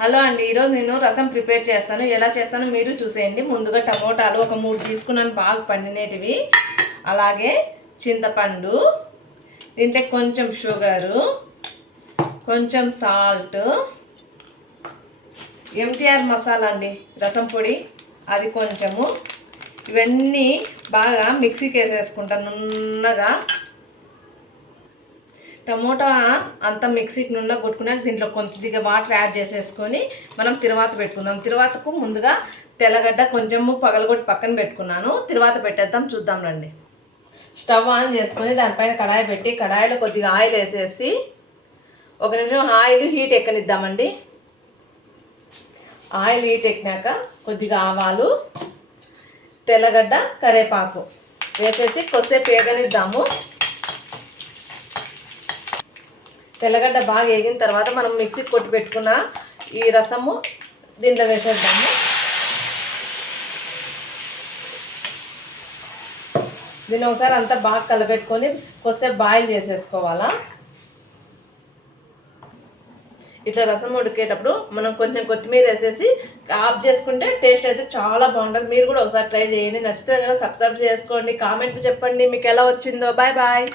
Hello అండి, ఈరోజు నేను రసం ప్రిపేర్ చేస్తాను. ఎలా చేస్తానో మీరు చూసేయండి. ముందుగా టమోటాలు ఒక 3 తీసుకున్నాను, బాగా పండినవి. అలాగే చింతపండు, దీంట్లో కొంచెం షుగరు, కొంచెం సాల్ట్, ఎంటీఆర్ మసాలా అండి, రసం పొడి అది కొంచెము. ఇవన్నీ బాగా మిక్సీకి వేసేసుకుంటాను నున్నగా. టమోటా అంతా మిక్సీకి నుండి కొట్టుకున్నాక దీంట్లో కొద్దిగా వాటర్ యాడ్ చేసేసుకొని మనం తిరువాత పెట్టుకుందాం. తిరువాతకు ముందుగా తెల్లగడ్డ కొంచెము పగలగొట్టి పక్కన పెట్టుకున్నాను. తిరువాత పెట్టేద్దాం, చూద్దాం రండి. స్టవ్ ఆన్ చేసుకొని దానిపైన కడాయి పెట్టి కడాయిలో కొద్దిగా ఆయిల్ వేసేసి 1 నిమిషం ఆయిల్ హీట్ ఎక్కనిద్దామండి. ఆయిల్ హీట్ ఎక్కినాక కొద్దిగా ఆవాలు, తెల్లగడ్డ, కరివేపాకు వేసేసి కొద్దిసేపు వేగనిద్దాము. తెల్లగడ్డ బాగా వేగిన తర్వాత మనం మిక్సీకి కొట్టి పెట్టుకున్న ఈ రసము దీంట్లో వేసేద్దాము. దీన్ని ఒకసారి అంతా బాగా కలపెట్టుకొని కొద్దిసేపు బాయిల్ చేసేసుకోవాలా. ఇట్లా రసం ఉడికేటప్పుడు మనం కొంచెం కొత్తిమీర వేసేసి ఆఫ్ చేసుకుంటే టేస్ట్ అయితే చాలా బాగుంటుంది. మీరు కూడా ఒకసారి ట్రై చేయండి. నచ్చితే కనుక సబ్స్క్రైబ్ చేసుకోండి, కామెంట్లు చెప్పండి మీకు ఎలా వచ్చిందో. Bye bye.